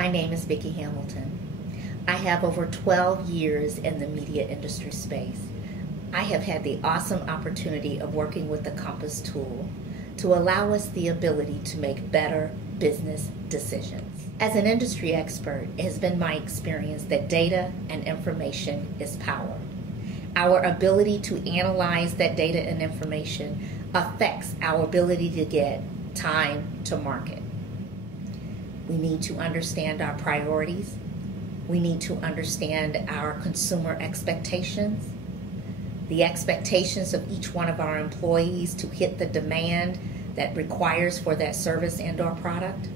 My name is Vicki Hamilton. I have over 12 years in the media industry space. I have had the awesome opportunity of working with the Compass tool to allow us the ability to make better business decisions. As an industry expert, it has been my experience that data and information is power. Our ability to analyze that data and information affects our ability to get time to market. We need to understand our priorities. We need to understand our consumer expectations, the expectations of each one of our employees to hit the demand that requires for that service and or product,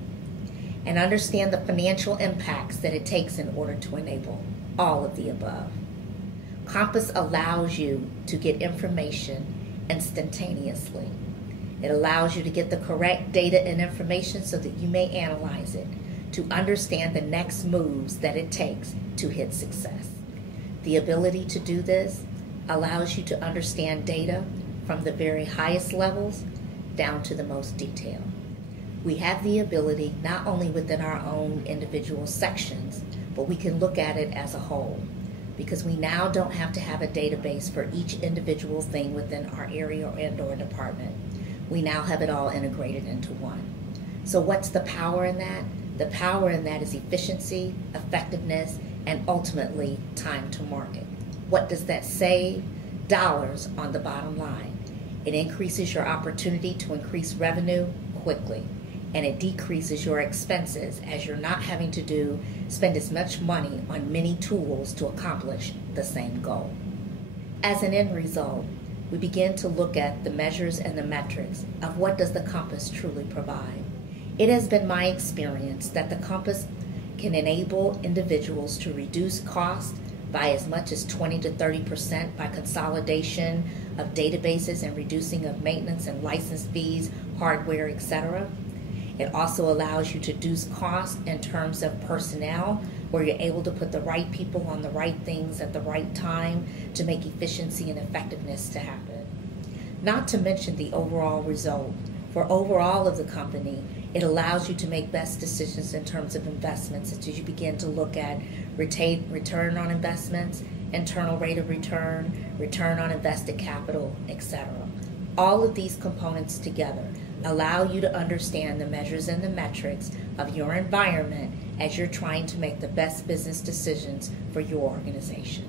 and understand the financial impacts that it takes in order to enable all of the above. Compass allows you to get information instantaneously. It allows you to get the correct data and information so that you may analyze it, to understand the next moves that it takes to hit success. The ability to do this allows you to understand data from the very highest levels down to the most detailed. We have the ability not only within our own individual sections, but we can look at it as a whole, because we now don't have to have a database for each individual thing within our area and/or department. We now have it all integrated into one. So what's the power in that? The power in that is efficiency, effectiveness, and ultimately time to market. What does that save? Dollars on the bottom line. It increases your opportunity to increase revenue quickly, and it decreases your expenses as you're not having to spend as much money on many tools to accomplish the same goal. As an end result, we begin to look at the measures and the metrics of what does the Compass truly provide. It has been my experience that the Compass can enable individuals to reduce costs by as much as 20 to 30% by consolidation of databases and reducing of maintenance and license fees, hardware, etc. It also allows you to reduce costs in terms of personnel, where you're able to put the right people on the right things at the right time to make efficiency and effectiveness to happen. Not to mention the overall result. For overall of the company, it allows you to make best decisions in terms of investments as you begin to look at return on investments, internal rate of return, return on invested capital, etc. All of these components together allow you to understand the measures and the metrics of your environment as you're trying to make the best business decisions for your organization.